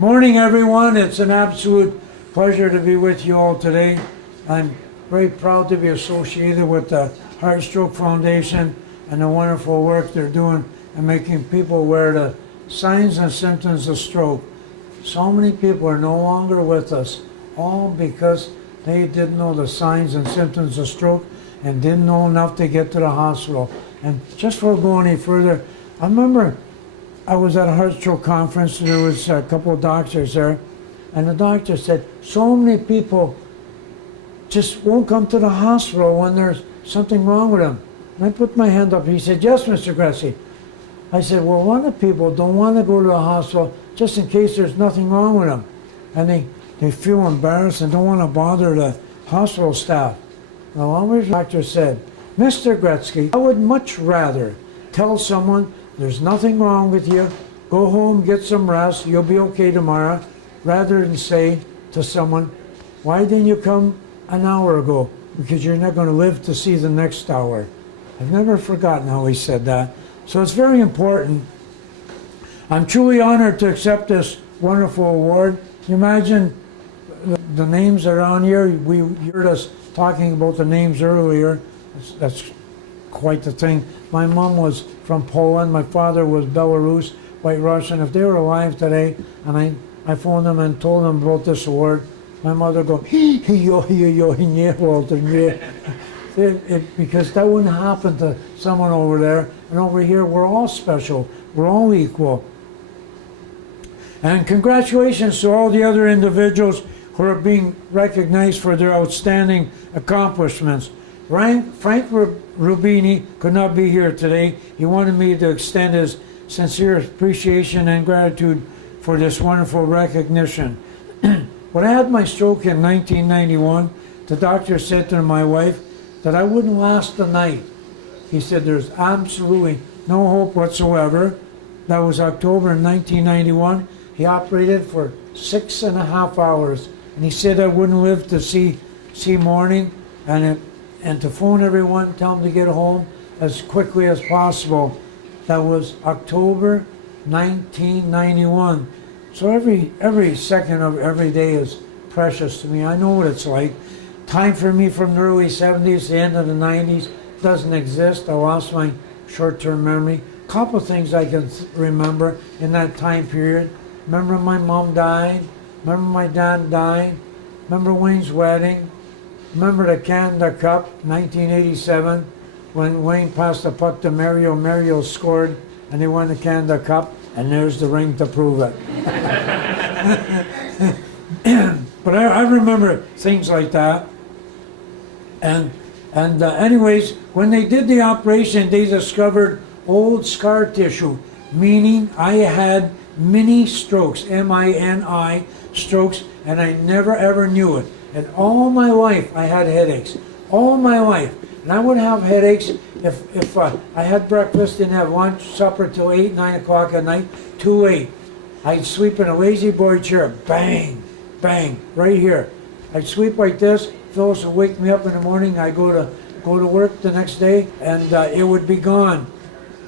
Morning, everyone. It's an absolute pleasure to be with you all today. I'm very proud to be associated with the Heart Stroke Foundation and the wonderful work they're doing and making people aware of the signs and symptoms of stroke. So many people are no longer with us, all because they didn't know the signs and symptoms of stroke and didn't know enough to get to the hospital. And just before going any further, I remember I was at a heart stroke conference and there was a couple of doctors there, and the doctor said, so many people just won't come to the hospital when there's something wrong with them. And I put my hand up. He said, yes, Mr. Gretzky. I said, well, a lot of people don't want to go to the hospital just in case there's nothing wrong with them. And they feel embarrassed and don't want to bother the hospital staff. The one doctor said, Mr. Gretzky, I would much rather tell someone there's nothing wrong with you, go home, get some rest, you'll be okay tomorrow, rather than say to someone, why didn't you come an hour ago? Because you're not going to live to see the next hour. I've never forgotten how he said that. So it's very important. I'm truly honored to accept this wonderful award. Can you imagine the names around here? We heard us talking about the names earlier. That's quite the thing. My mom was from Poland. My father was Belarus, White Russian. If they were alive today, and I phoned them and told them about this award, my mother would go, because that wouldn't happen to someone over there. And over here, we're all special. We're all equal. And congratulations to all the other individuals who are being recognized for their outstanding accomplishments. Frank Rubini could not be here today. He wanted me to extend his sincere appreciation and gratitude for this wonderful recognition. When I had my stroke in 1991, the doctor said to my wife that I wouldn't last the night. He said there's absolutely no hope whatsoever. That was October 1991. He operated for 6.5 hours, and he said I wouldn't live to see morning, and to phone everyone, tell them to get home as quickly as possible. That was October 1991. So every second of every day is precious to me. I know what it's like. Time for me from the early 70s to the end of the 90s doesn't exist. I lost my short-term memory. A couple of things I can remember in that time period. Remember my mom died. Remember my dad died. Remember Wayne's wedding. Remember the Canada Cup, 1987, when Wayne passed the puck to Mario. Mario scored, and they won the Canada Cup, and there's the ring to prove it. But I remember things like that. And anyways, when they did the operation, they discovered old scar tissue, meaning I had mini strokes, M-I-N-I, strokes, and I never ever knew it. And all my life I had headaches, all my life. And I would have headaches if I had breakfast, didn't have lunch, supper till 8, 9 o'clock at night, too late. I'd sleep in a lazy boy chair, bang, bang, right here. I'd sleep like this. Phyllis would wake me up in the morning. I'd go to work the next day, and it would be gone.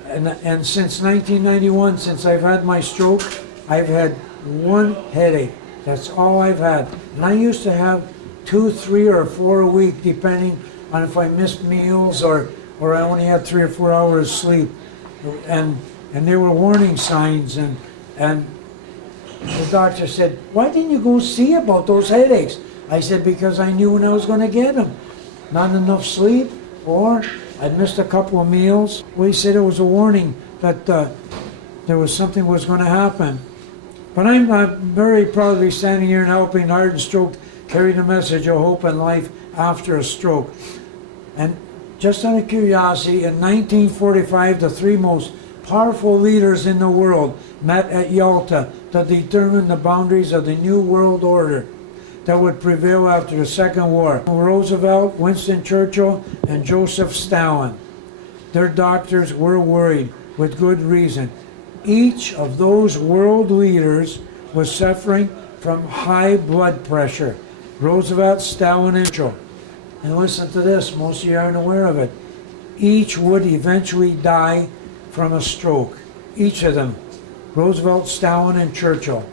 And since 1991, since I've had my stroke, I've had one headache. That's all I've had. And I used to have 2, 3, or 4 a week, depending on if I missed meals or I only had 3 or 4 hours sleep. And there were warning signs. And the doctor said, why didn't you go see about those headaches? I said, because I knew when I was going to get them. Not enough sleep, or I'd missed a couple of meals. Well, he said it was a warning that there was something was going to happen. But I'm very proud to be standing here and helping Heart and Stroke carry the message of hope and life after a stroke. And just out of curiosity, in 1945, the 3 most powerful leaders in the world met at Yalta to determine the boundaries of the new world order that would prevail after the Second War. Roosevelt, Winston Churchill, and Joseph Stalin. Their doctors were worried, with good reason. Each of those world leaders was suffering from high blood pressure. Roosevelt, Stalin, and Churchill. And listen to this, most of you aren't aware of it. Each would eventually die from a stroke. Each of them. Roosevelt, Stalin, and Churchill.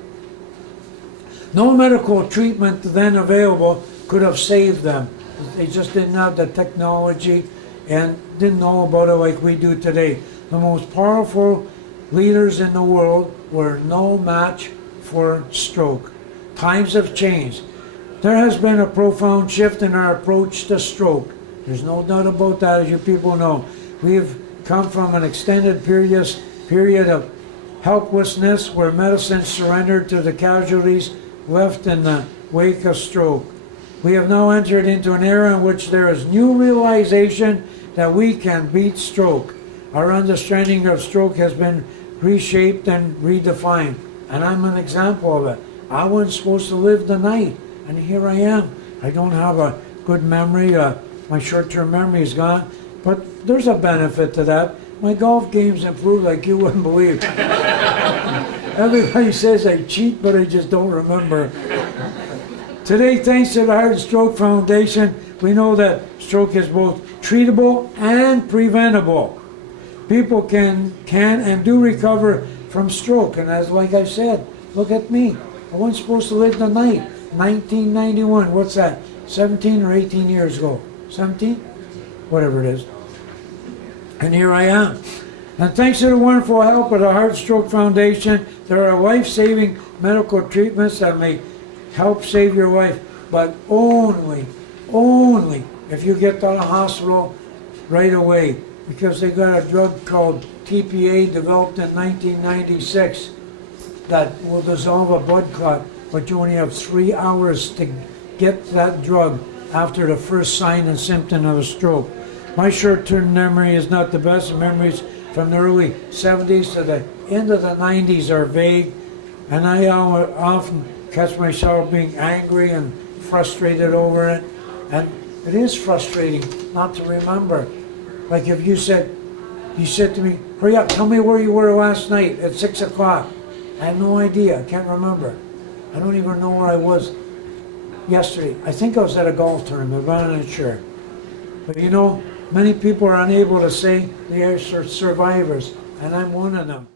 No medical treatment then available could have saved them. They just didn't have the technology and didn't know about it like we do today. The most powerful leaders in the world were no match for stroke. Times have changed. There has been a profound shift in our approach to stroke. There's no doubt about that, as you people know. We've come from an extended period of helplessness where medicine surrendered to the casualties left in the wake of stroke. We have now entered into an era in which there is new realization that we can beat stroke. Our understanding of stroke has been reshaped and redefined, and I'm an example of it. I wasn't supposed to live the night, and here I am. I don't have a good memory. My short-term memory is gone, but there's a benefit to that. My golf game's improved like you wouldn't believe. Everybody says I cheat, but I just don't remember. Today, thanks to the Heart and Stroke Foundation, we know that stroke is both treatable and preventable. People can and do recover from stroke, and as like I said, look at me. I wasn't supposed to live the night. 1991, what's that? 17 or 18 years ago? 17? Whatever it is. And here I am. And thanks to the wonderful help of the Heart and Stroke Foundation, there are life-saving medical treatments that may help save your life, but only if you get to the hospital right away, because they got a drug called TPA developed in 1996 that will dissolve a blood clot, but you only have 3 hours to get that drug after the first sign and symptom of a stroke. My short-term memory is not the best. Memories from the early 70s to the end of the 90s are vague, and I often catch myself being angry and frustrated over it. And it is frustrating not to remember. Like if you said to me, hurry up, tell me where you were last night at 6 o'clock. I have no idea, I can't remember. I don't even know where I was yesterday. I think I was at a golf tournament, but I'm not sure. But you know, many people are unable to say they are survivors, and I'm one of them.